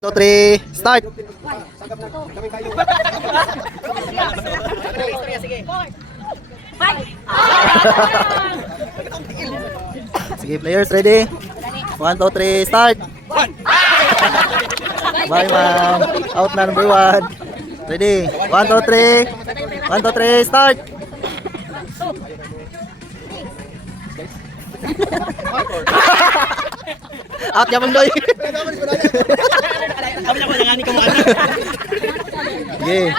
2, 3, start! Sige, players, ready? 1, 2, 3, start! Bye, ma'am. Out na number 1. Ready? 1, 2, 3. 1, 2, 3, start! Out niya mong doy. Sige.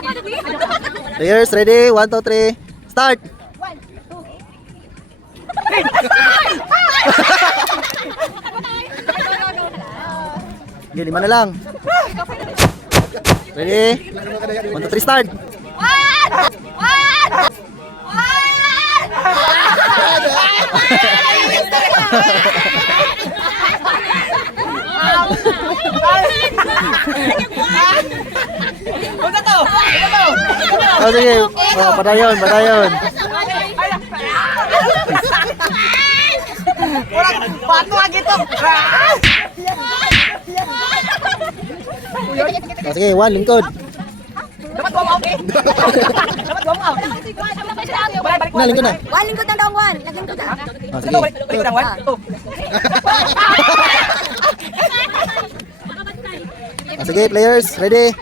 Players, ready? 1, 2, 3, start! Sige, 5 na lang. Ready? 1, 2, 3, start! Oh, sige. Oh, padayon, padayon. Pato lagi to. Oh, sige, 1, lingkod. Dapat gua mau okay. Dapat gua mau. Na, lingkod na. Wan, lingkod ng daong Wan. Lagyan ko na. Oh, sige. Balik lang wan. Oh, sige, players, ready?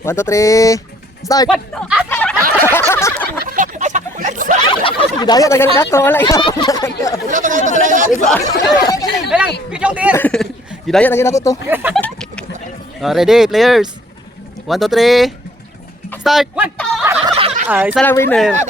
1, 2, 3, start! Bidaya na ganun ako, wala ikaw. Lang, pichong dir. Bidaya na ganun ako to. Oh, ready, players? 1, 2, 3, start! Wan. Ah, isa lang winner.